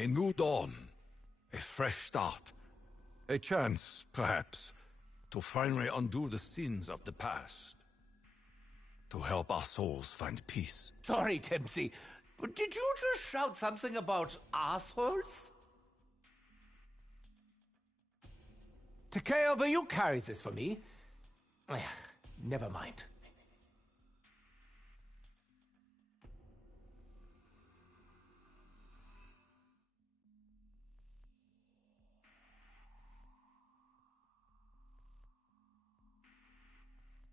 A new dawn. A fresh start. A chance, perhaps, to finally undo the sins of the past. To help our souls find peace. Sorry, Dempsey, but did you just shout something about assholes? Takeo, will you carry this for me? Never mind.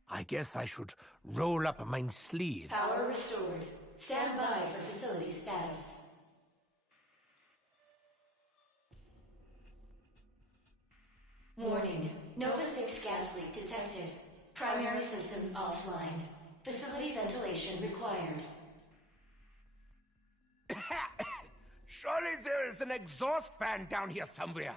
I guess I should roll up my sleeves. Power restored. Stand by for facility status. Warning. Nova 6 gas leak detected. Primary systems offline. Facility ventilation required. Surely there is an exhaust fan down here somewhere.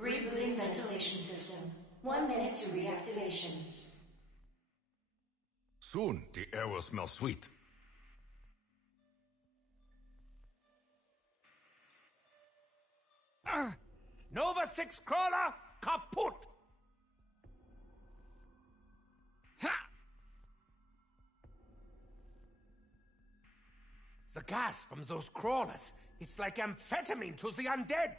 Rebooting ventilation system. 1 minute to reactivation. Soon, the air will smell sweet. Nova 6 crawler, kaput! Ha! The gas from those crawlers, it's like amphetamine to the undead.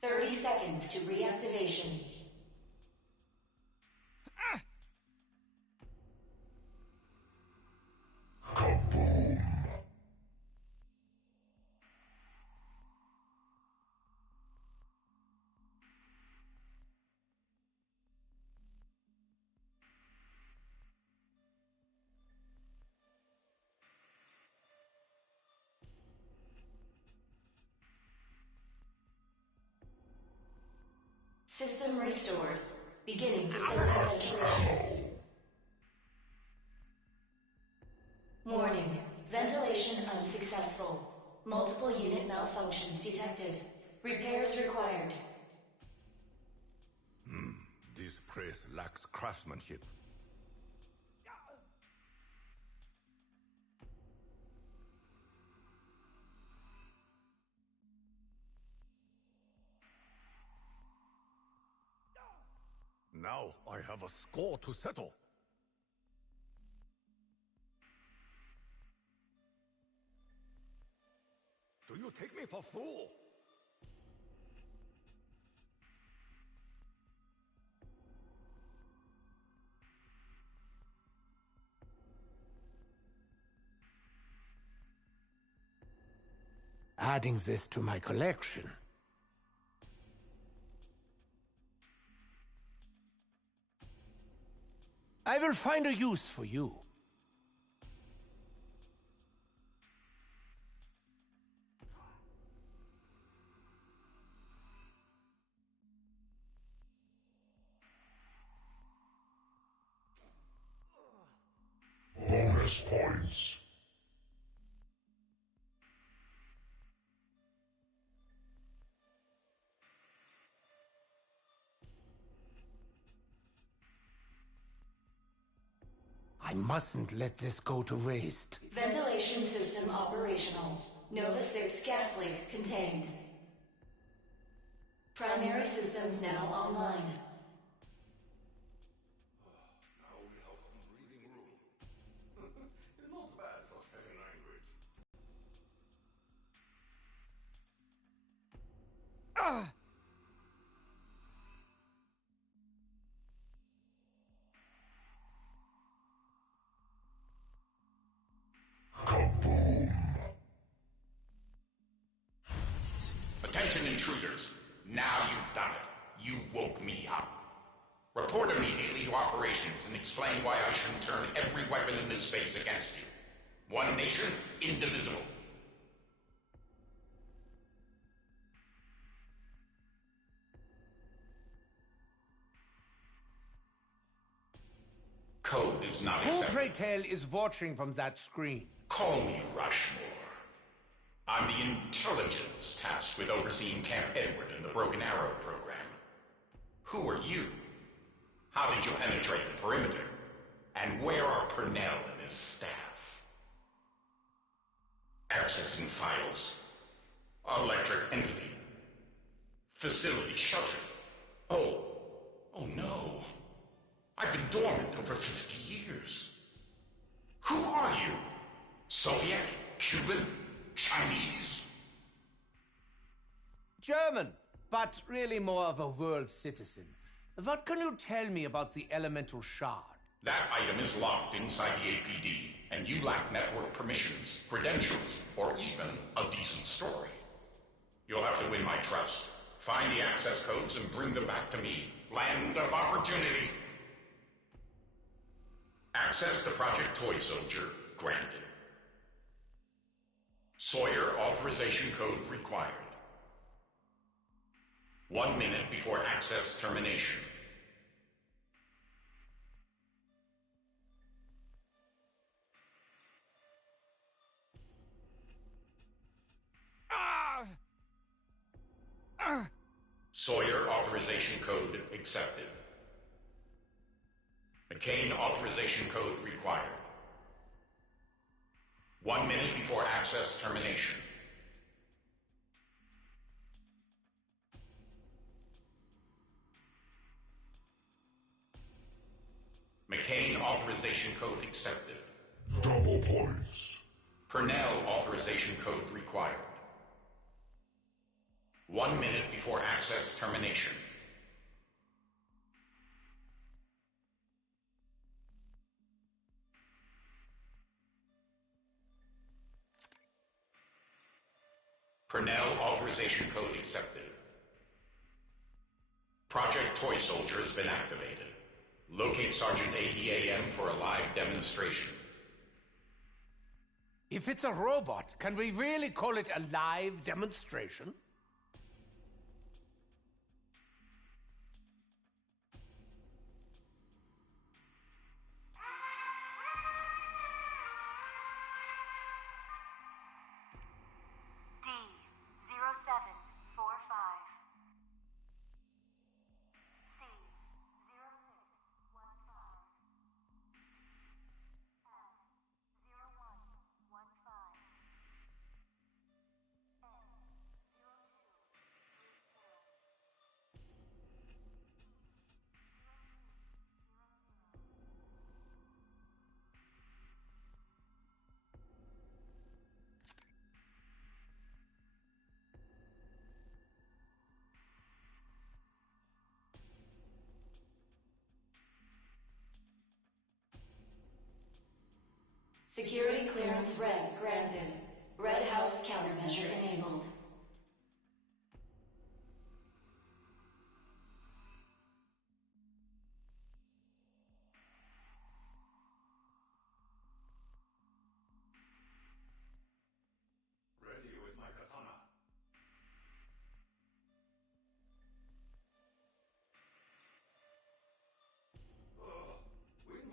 "30 seconds to reactivation. Kaboom! System restored. Beginning facility ventilation. Warning. Ventilation unsuccessful. Multiple unit malfunctions detected. Repairs required. This place lacks craftsmanship. Now I have a score to settle. Do you take me for fool? Adding this to my collection. I will find a use for you. Bonus points. I mustn't let this go to waste. Ventilation system operational. Nova 6 gas leak contained. Primary systems now online. Now we have some breathing room. Not bad for second language. Kaboom! Attention intruders. Now you've done it. You woke me up. Report immediately to operations and explain why I shouldn't turn every weapon in this space against you. One nation, indivisible. Code is not Who, accepted. pray tell, is watching from that screen? Call me Rushmore. I'm the intelligence tasked with overseeing Camp Edward and the Broken Arrow program. Who are you? How did you penetrate the perimeter? And where are Purnell and his staff? Accessing files. Electric entity. Facility shuttered. Oh no. I've been dormant over 50 years. Who are you? Soviet? Cuban? Chinese? German, but really more of a world citizen. What can you tell me about the elemental shard? That item is locked inside the APD, and you lack network permissions, credentials, or even a decent story. You'll have to win my trust. Find the access codes and bring them back to me. Land of opportunity. Access to Project Toy Soldier granted. Sawyer authorization code required. 1 minute before access termination. Sawyer authorization code accepted. McCain authorization code required. 1 minute before access termination. McCain authorization code accepted. Double points. Purnell authorization code required. 1 minute before access termination. Purnell authorization code accepted. Project Toy Soldier has been activated. Locate Sergeant ADAM for a live demonstration. If it's a robot, can we really call it a live demonstration? Security clearance red granted. Red House countermeasure enabled. Ready with my katana.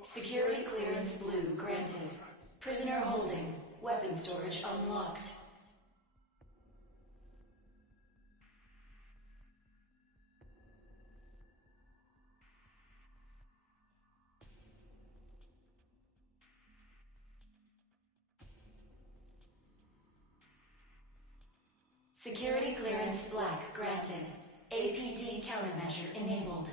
Security clearance blue granted. Prisoner holding. Weapon storage unlocked. Security clearance black granted. APD countermeasure enabled.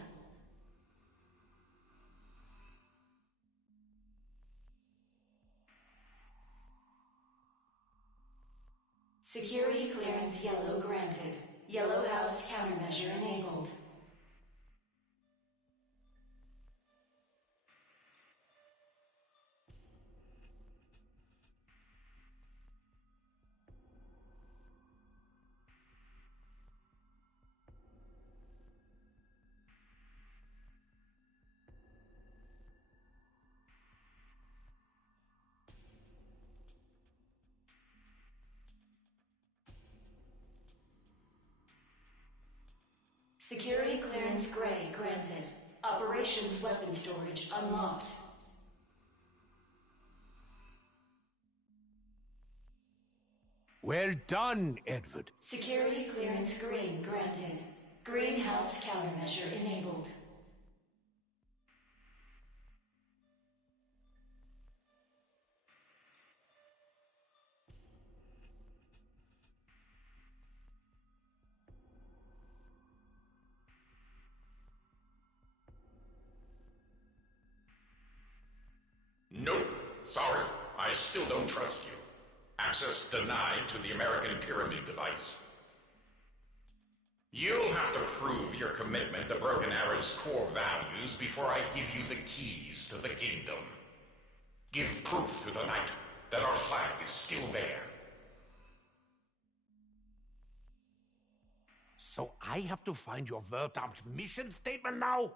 Security clearance yellow granted. Yellow House countermeasure enabled. Security clearance gray granted. Operations weapon storage unlocked. Well done, Edward. Security clearance green granted. Greenhouse countermeasure enabled. Nope. Sorry. I still don't trust you. Access denied to the American Pyramid device. You'll have to prove your commitment to Broken Arrow's core values before I give you the keys to the kingdom. Give proof to the Knight that our flag is still there. So I have to find your Verdammt mission statement now?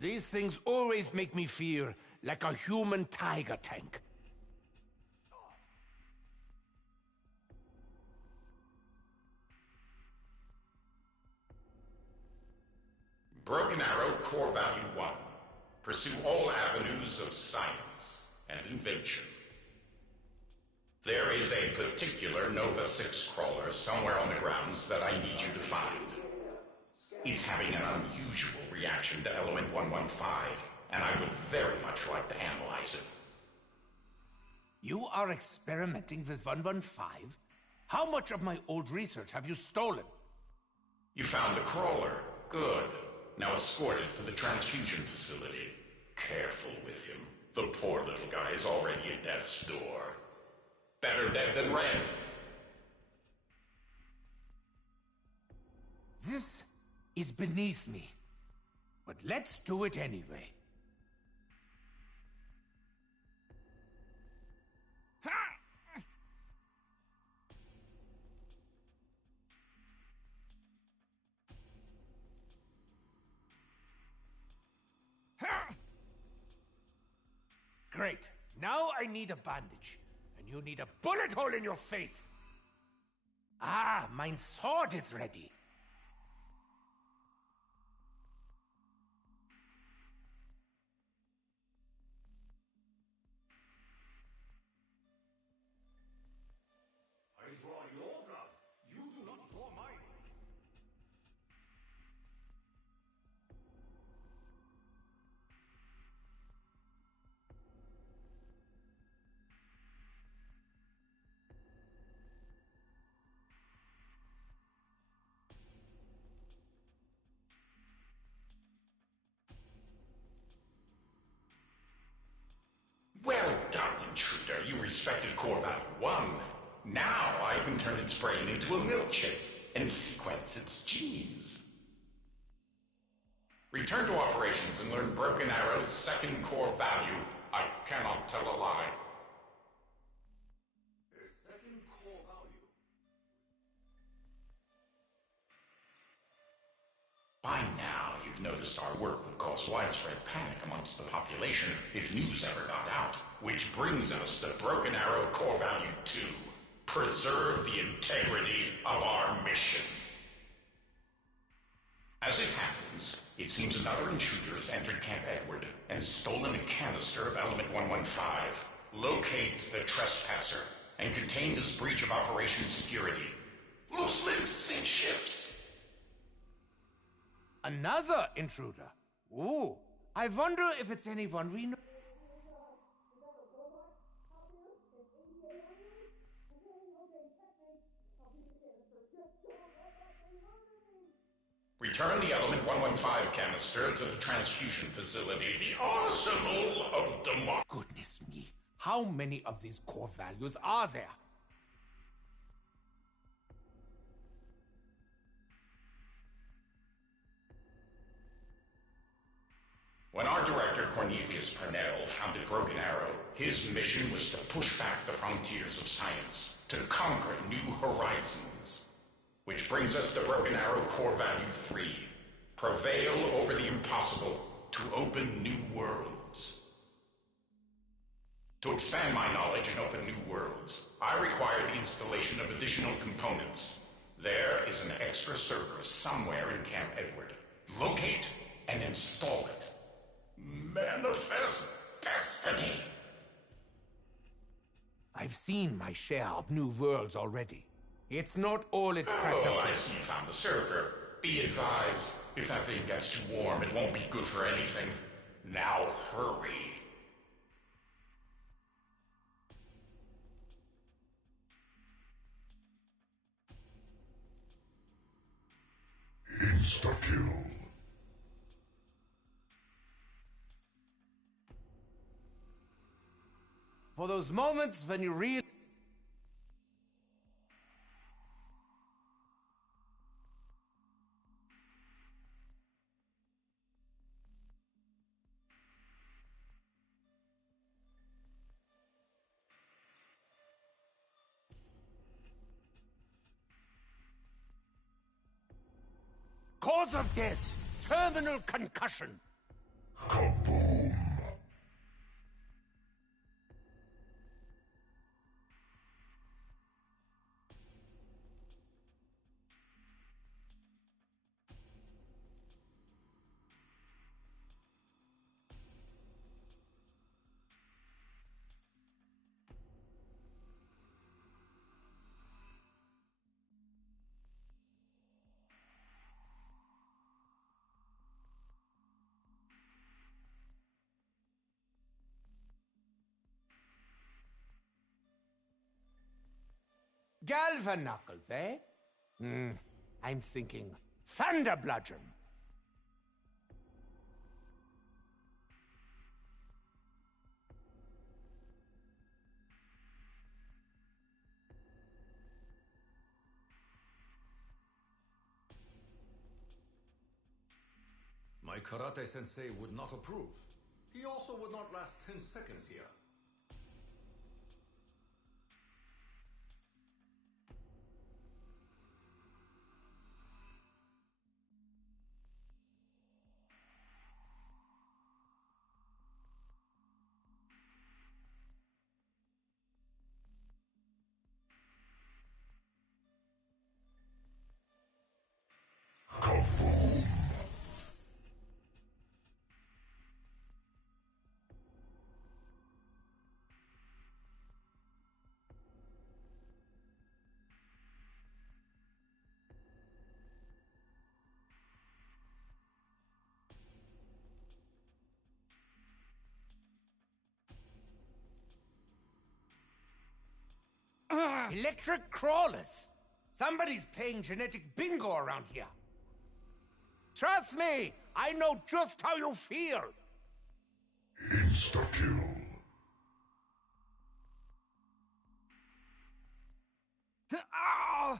These things always make me feel like a human tiger tank. Broken Arrow Core Value 1. Pursue all avenues of science and invention. There is a particular Nova 6 crawler somewhere on the grounds that I need you to find. He's having an unusual reaction to element 115, and I would very much like to analyze it. You are experimenting with 115? How much of my old research have you stolen? You found the crawler. Good. Now escort it to the transfusion facility. Careful with him. The poor little guy is already at death's door. Better dead than red. This is beneath me. But let's do it anyway. Great. Now I need a bandage. And you need a bullet hole in your face. Ah, mein sword is ready. I draw your blood. You do not draw mine. Well done, intruder. You respected core value 1. Now I can turn its brain into a milkshake and sequence its genes. Return to operations and learn Broken Arrow's second core value. I cannot tell a lie. A second core value. By now, you've noticed our work would cause widespread panic amongst the population if news ever got out. Which brings us to Broken Arrow Core Value 2. Preserve the integrity of our mission. As it happens, it seems another intruder has entered Camp Edward and stolen a canister of element 115. Locate the trespasser and contain this breach of operation security. Loose limbs sink ships. Another intruder? Ooh, I wonder if it's anyone we know. Return the element 115 canister to the transfusion facility, the arsenal of democracy. Goodness me, how many of these core values are there? When our director, Cornelius Purnell, founded Broken Arrow, his mission was to push back the frontiers of science, to conquer new horizons. Which brings us to Broken Arrow Core Value 3. Prevail over the impossible to open new worlds. To expand my knowledge and open new worlds, I require the installation of additional components. There is an extra server somewhere in Camp Edward. Locate and install it. Manifest destiny. I've seen my share of new worlds already. It's not all it's cracked up Oh, to. I see you found the server. Be advised, if that thing gets too warm, it won't be good for anything. Now hurry. Insta-kill. For those moments when you really... Cause of death, terminal concussion. Kaboom. Galvanuckles, eh? I'm thinking Thunder Bludgeon. My karate sensei would not approve. He also would not last 10 seconds here. Kaboom. Electric crawlers. Somebody's playing genetic bingo around here. Trust me, I know just how you feel. Insta-kill. Ah!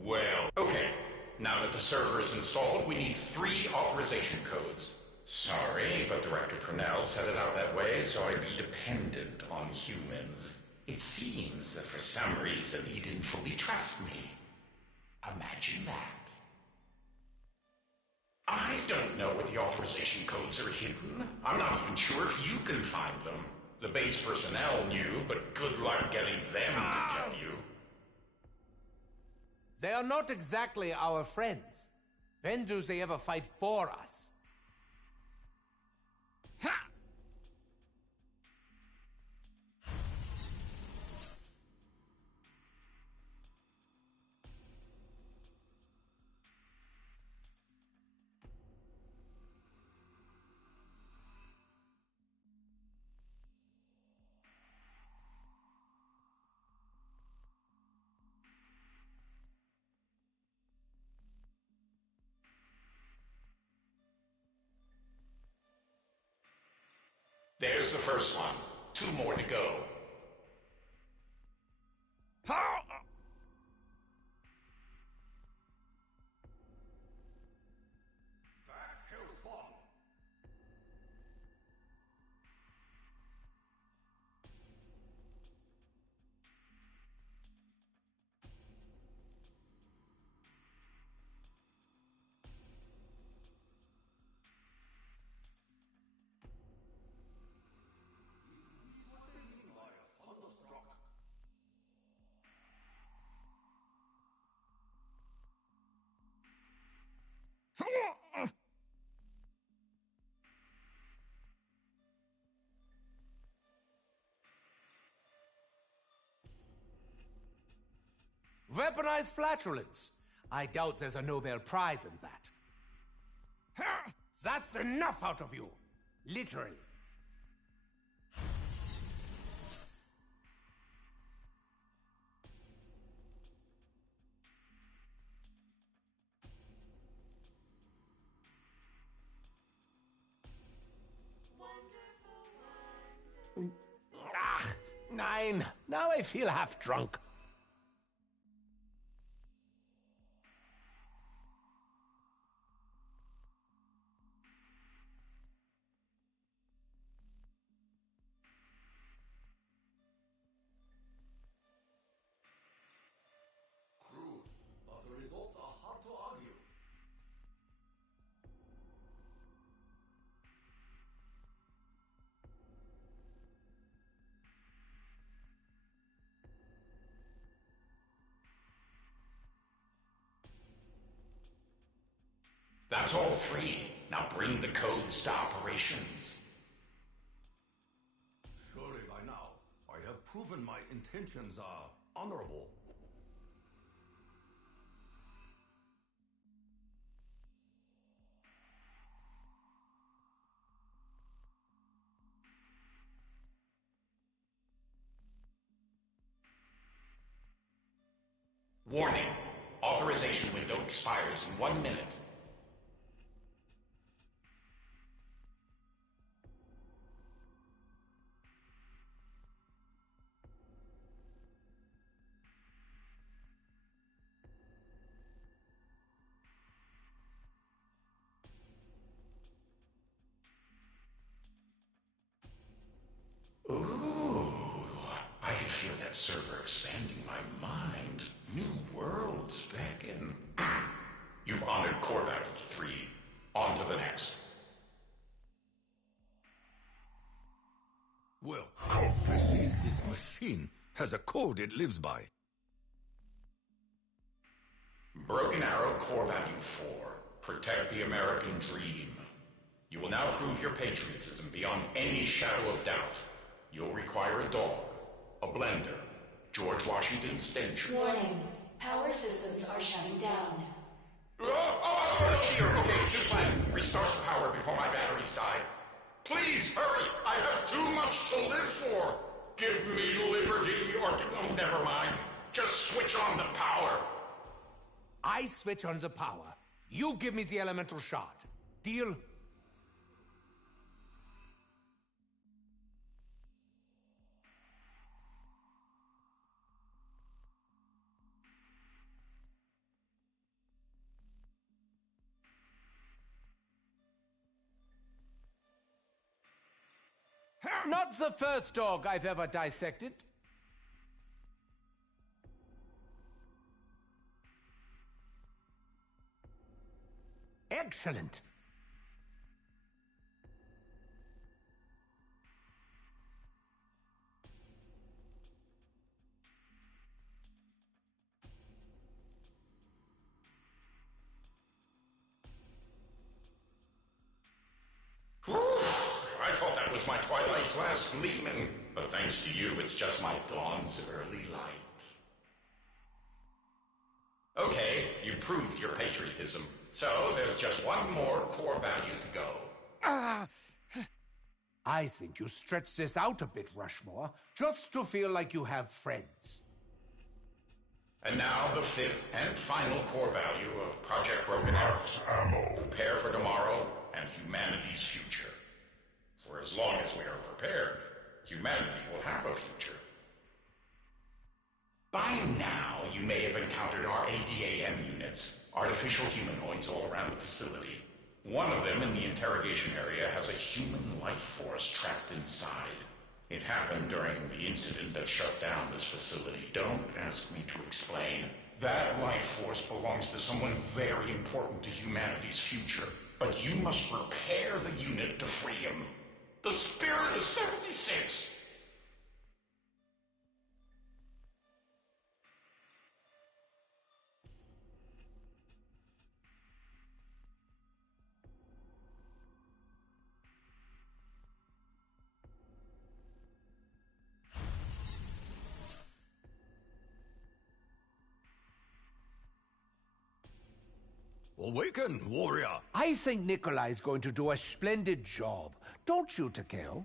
Well, okay. Now that the server is installed, we need 3 authorization codes. Sorry, but Director Purnell set it out that way, so I'd be dependent on humans. It seems that for some reason he didn't fully trust me. Imagine that. I don't know where the authorization codes are hidden. I'm not even sure if you can find them. The base personnel knew, but good luck getting them to tell you. They are not exactly our friends. When do they ever fight for us? Ha! There's the first one. 2 more to go. Ha! That hell's fun. Weaponized flatulence. I doubt there's a Nobel Prize in that. That's enough out of you. Literally. Ach, nein. Now I feel half drunk. Crude, but the results are hard to argue. That's all 3. Now bring the codes to operations. Surely by now, I have proven my intentions are honorable. Warning. Authorization window expires in 1 minute. Ooh, I can feel that server expanding my mind. New worlds beckon. You've honored core value 3. On to the next. Well, at least this machine has a code it lives by. Broken Arrow core value 4. Protect the American dream. You will now prove your patriotism beyond any shadow of doubt. You'll require a dog, a blender, George Washington's stench. Warning. Power systems are shutting down. Okay, just fine. Restart the power before my batteries die. Please, hurry! I have too much to live for! Give me liberty, or... Oh, never mind. Just switch on the power. I switch on the power. You give me the elemental shard. Deal? Not the first dog I've ever dissected. Excellent. thought that was my twilight's last gleaming. But thanks to you, it's just my dawn's early light. Okay, you proved your patriotism. So there's just one more core value to go. I think you stretch this out a bit, Rushmore, just to feel like you have friends. And now the fifth and final core value of Project Broken Arrow. Prepare for tomorrow and humanity's future. For as long as we are prepared, humanity will have a future. By now, you may have encountered our ADAM units, artificial humanoids all around the facility. One of them in the interrogation area has a human life force trapped inside. It happened during the incident that shut down this facility. Don't ask me to explain. That life force belongs to someone very important to humanity's future. But you must repair the unit to free him. The spirit is 76! Awaken, warrior! I think Nikolai's going to do a splendid job. Don't you, Takeo?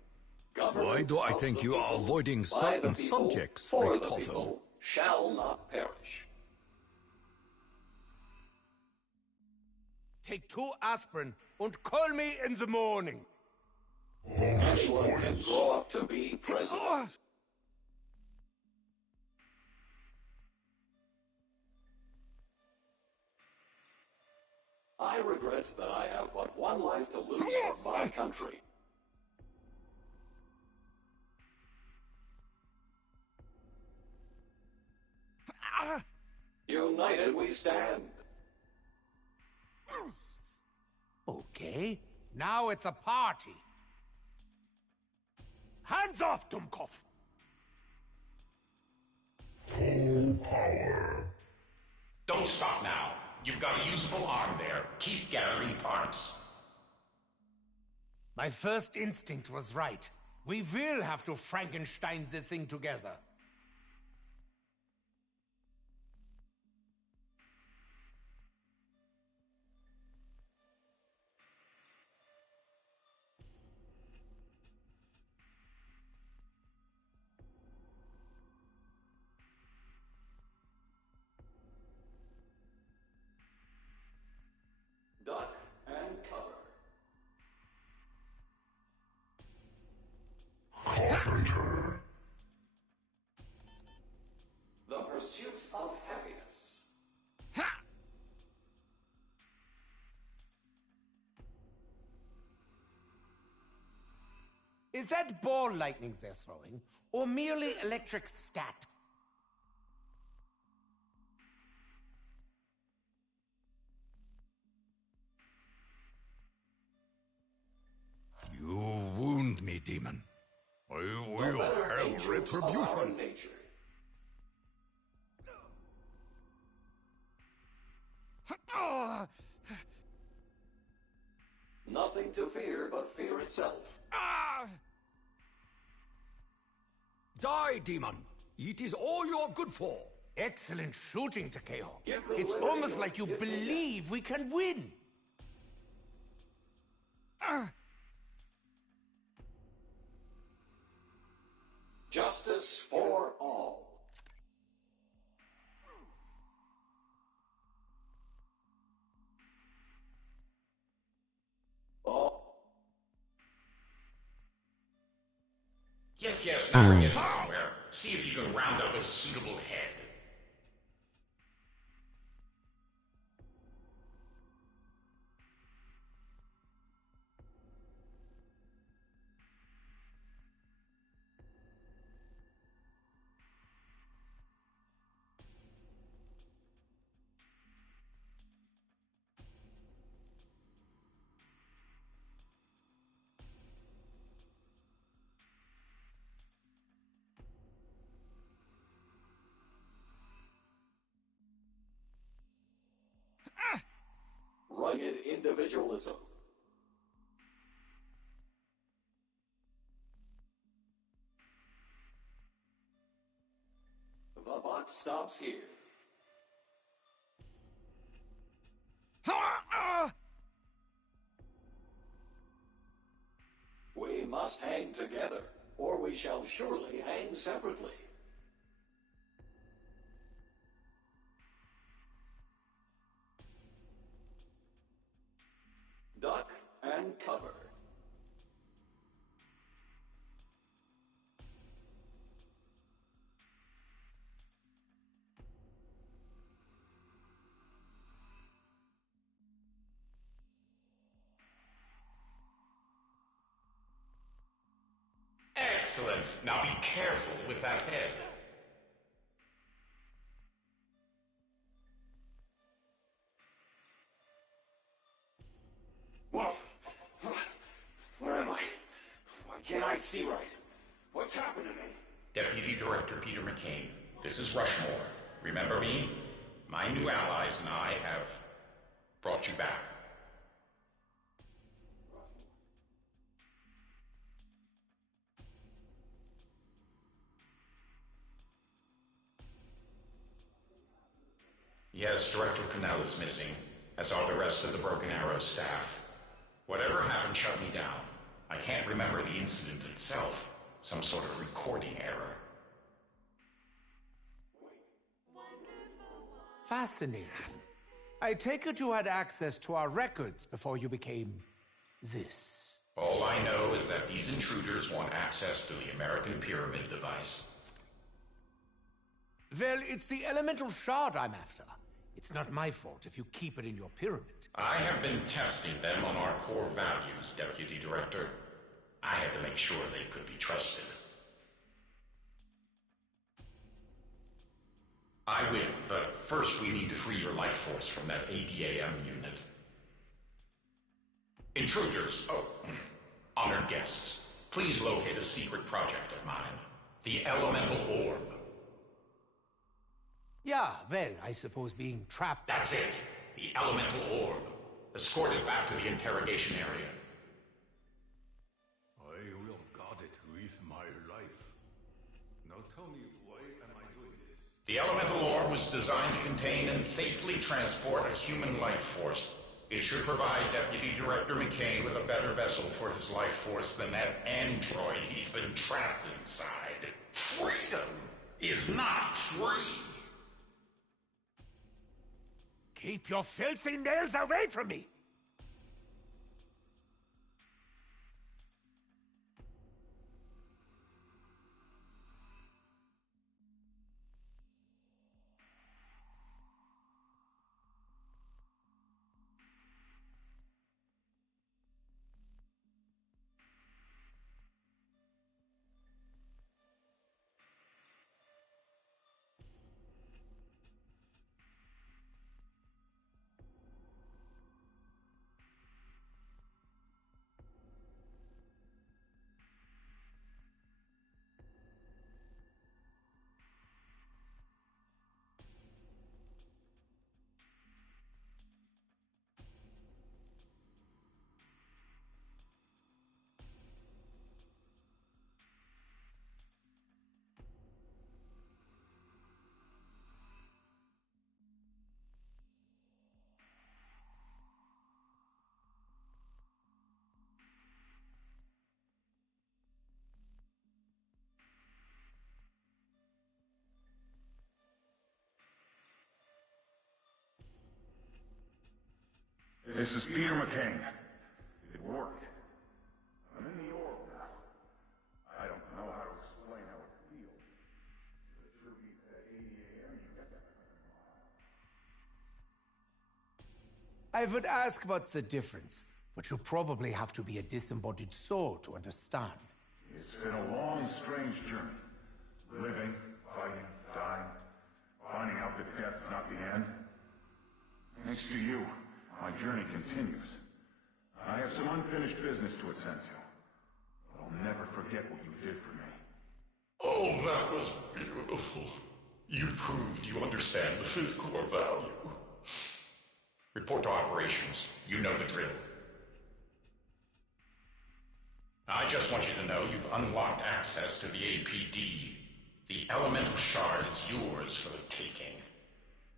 Why do I think you are avoiding certain subjects, for the Richthofen? people, shall not perish. Take 2 aspirin and call me in the morning. Anyone can grow up to be president. I regret that I have but one life to lose for my country. United we stand. Okay, now it's a party. Hands off, Dumkov! Full power. Don't stop now. You've got a usable arm there. Keep gathering parts. My first instinct was right. We will have to Frankenstein this thing together. Duck and cover. Carpenter. The pursuit of happiness. Ha! Is that ball lightning they're throwing, or merely electric scat? You wound me, demon. I will have retribution. Nature. Nothing to fear but fear itself. Die, demon. It is all you are good for. Excellent shooting, Takeo. Give me It's liberty, almost like you give me believe we can win. Justice for all. Oh, Yes, now we're getting somewhere. See if you can round up a suitable head. rugged individualism. The buck stops here. We must hang together, or we shall surely hang separately. Duck and cover. Excellent. Now be careful with that head. Whoa! Where am I? Why can't I see right? What's happened to me? Deputy Director Peter McCain, this is Rushmore. Remember me? My new allies and I have brought you back. Yes, Director Cannell is missing, as are the rest of the Broken Arrow staff. Whatever happened shut me down. I can't remember the incident itself. Some sort of recording error. Fascinating. I take it you had access to our records before you became this. All I know is that these intruders want access to the American Pyramid device. Well, it's the elemental shard I'm after. It's not my fault if you keep it in your pyramid. I have been testing them on our core values, Deputy Director. I had to make sure they could be trusted. I will, but first we need to free your life force from that ADAM unit. Intruders, honored guests, please locate a secret project of mine. The Elemental Orb. Yeah, well, I suppose being trapped... That's it! The Elemental Orb. Escort it back to the interrogation area. I will guard it with my life. Now tell me, why am I doing this? The Elemental Orb was designed to contain and safely transport a human life force. It should provide Deputy Director McCain with a better vessel for his life force than that android he's been trapped inside. Freedom is not free! Keep your filthy nails away from me! This is Peter McCain. It worked. I'm in the orb now. I don't know how to explain how it feels. It sure beats that 80 AM you got that. I would ask what's the difference, but you probably have to be a disembodied soul to understand. It's been a long, strange journey. Living, fighting, dying, finding out that death's not the end. Thanks to you, my journey continues. I have some unfinished business to attend to. But I'll never forget what you did for me. Oh, that was beautiful. You proved you understand the fifth core value. Report to operations. You know the drill. I just want you to know you've unlocked access to the APD. The elemental shard is yours for the taking.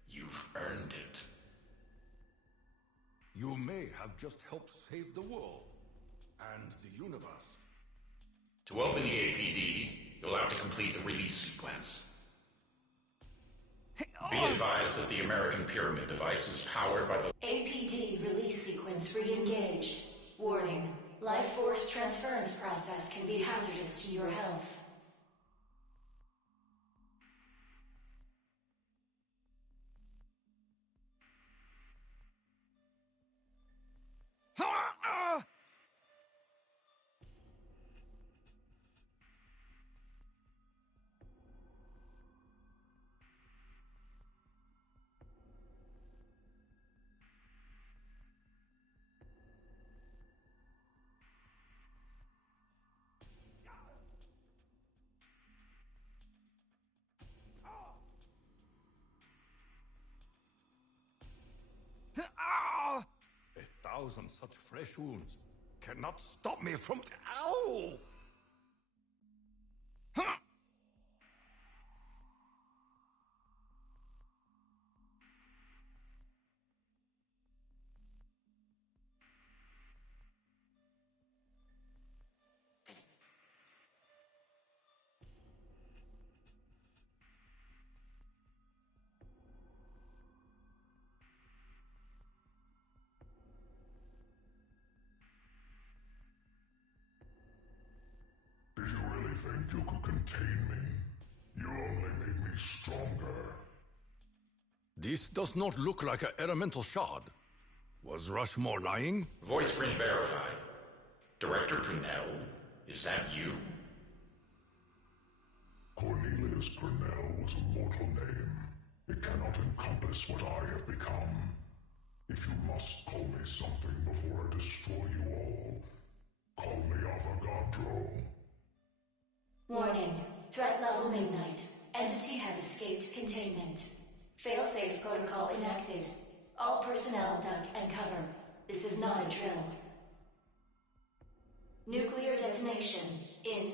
You've earned it. You may have just helped save the world and the universe. To open the APD, you'll have to complete the release sequence. Be advised that the American Pyramid device is powered by the APD release sequence re-engaged. Warning. Life force transference process can be hazardous to your health. A thousand such fresh wounds cannot stop me from... Ow! Did you really think you could contain me? You only made me stronger. This does not look like an elemental shard. Was Rushmore lying? voice print verified. Director Purnell, is that you? Cornelius Purnell was a mortal name. It cannot encompass what I have become. If you must call me something before I destroy you all, call me Avogadro. Warning. Threat level midnight. Entity has escaped containment. Failsafe protocol enacted. All personnel duck and cover. This is not a drill. Nuclear detonation in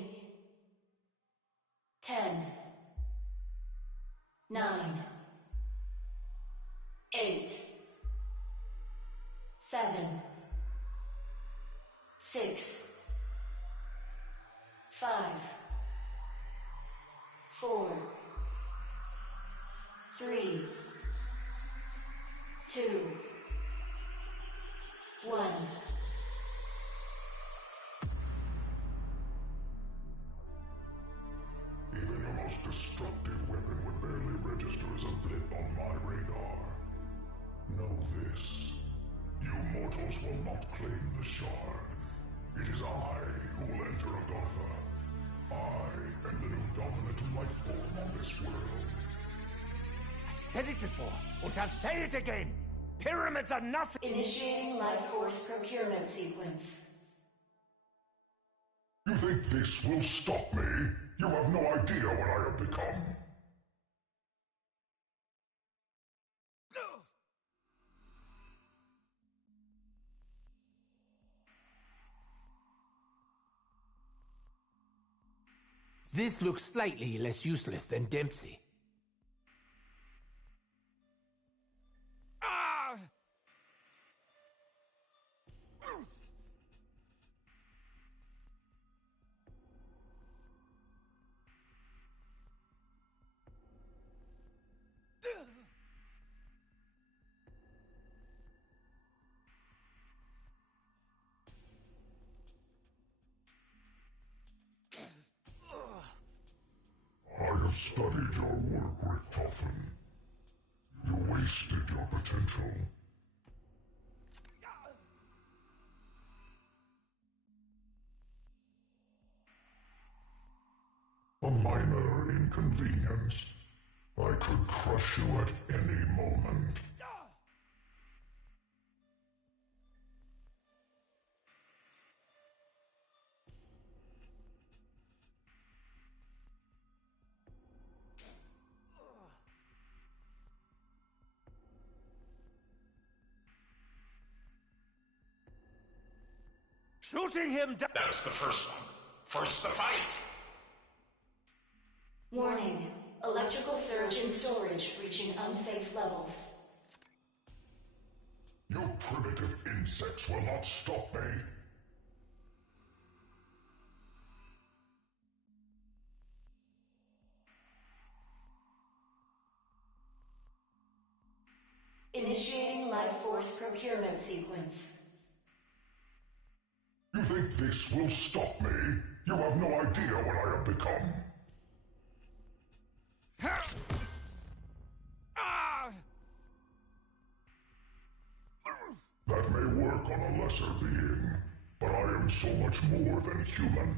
10, 9, 8, 7, 6, 5, 4, 3, 2, 1. Even your most destructive weapon would barely register as a blip on my radar. Know this. You mortals will not claim the shard. It is I who will enter Agartha. I am the new dominant life form on this world. I've said it before, and I'll say it again. Pyramids are nothing. Initiating life force procurement sequence. You think this will stop me? You have no idea what I have become. This looks slightly less useless than Dempsey. I have studied your work, Richtofen. You wasted your potential. A minor inconvenience. I could crush you at any moment. Shooting him down. That's the first one. First the fight! Warning. Electrical surge in storage reaching unsafe levels. You primitive insects will not stop me. Initiating life force procurement sequence. You think this will stop me? You have no idea what I have become. That may work on a lesser being, but I am so much more than human.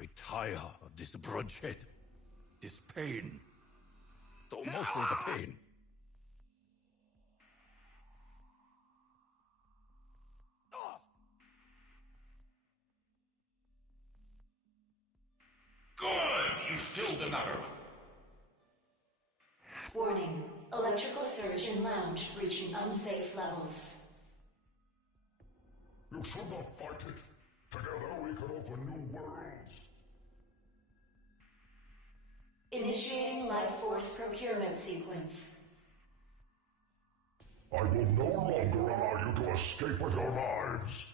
I tire of this bloodshed, this pain. Though mostly the pain. Good! You filled another one. Warning. Electrical surge in lounge reaching unsafe levels. You should not fight it. Together we can open new worlds. Initiating life force procurement sequence. I will no longer allow you to escape with your lives.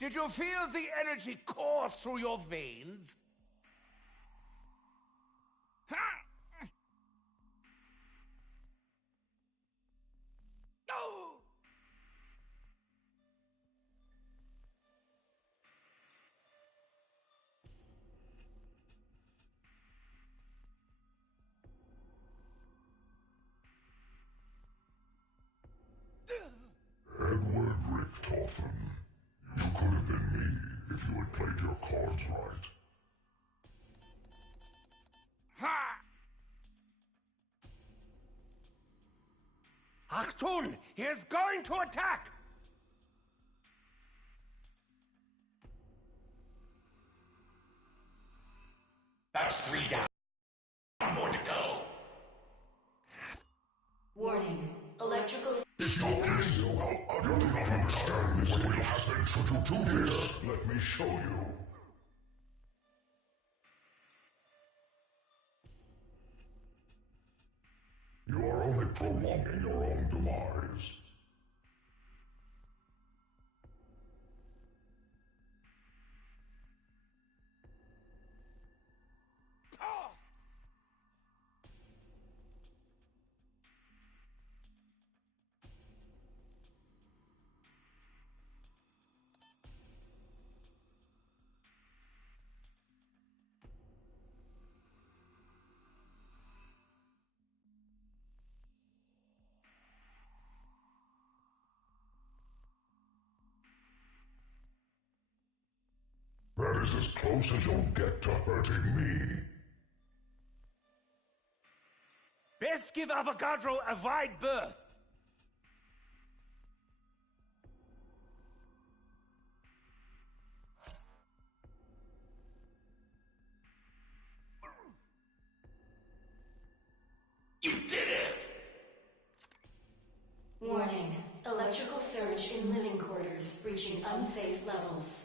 Did you feel the energy course through your veins? Edward Richtofen. You could have been me if you had played your cards right. Achtung! He is going to attack! That's 3 down. One more to go. Warning. Electrical... If you kiss you, I do not understand this will happen should you do this. Let me show you. You are only prolonging your own demise. That is as close as you'll get to hurting me. Best give Avogadro a wide berth. You did it! Warning. Electrical surge in living quarters reaching unsafe levels.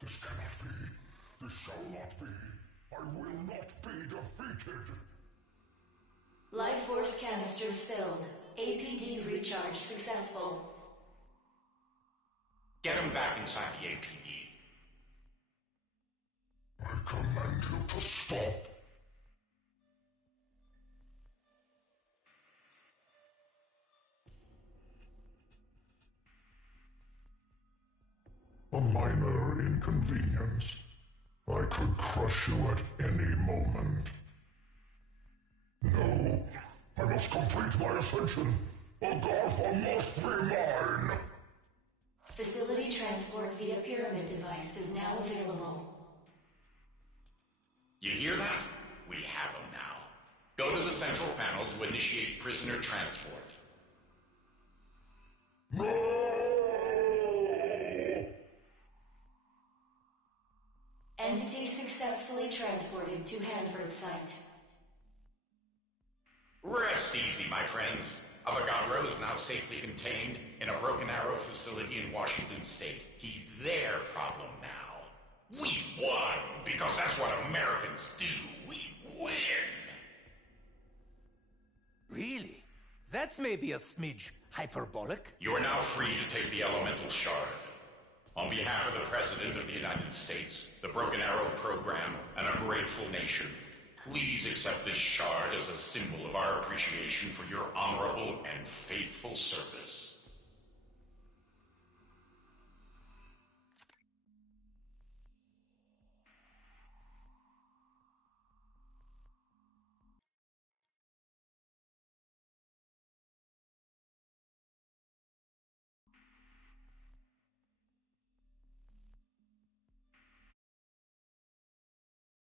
This cannot be. This shall not be. I will not be defeated. Life force canisters filled. APD recharge successful. Get him back inside the APD. I command you to stop. A minor inconvenience. I could crush you at any moment. No, I must complete my ascension. Agartha must be mine! Facility transport via pyramid device is now available. You hear that? We have him now. Go to the central panel to initiate prisoner transport. Entity successfully transported to Hanford site. Rest easy, my friends. Avogadro is now safely contained in a Broken Arrow facility in Washington State. He's their problem now. We won, because that's what Americans do. We win! Really? That's maybe a smidge hyperbolic. You are now free to take the elemental shard. On behalf of the President of the United States, the Broken Arrow program, and a grateful nation, please accept this shard as a symbol of our appreciation for your honorable and faithful service.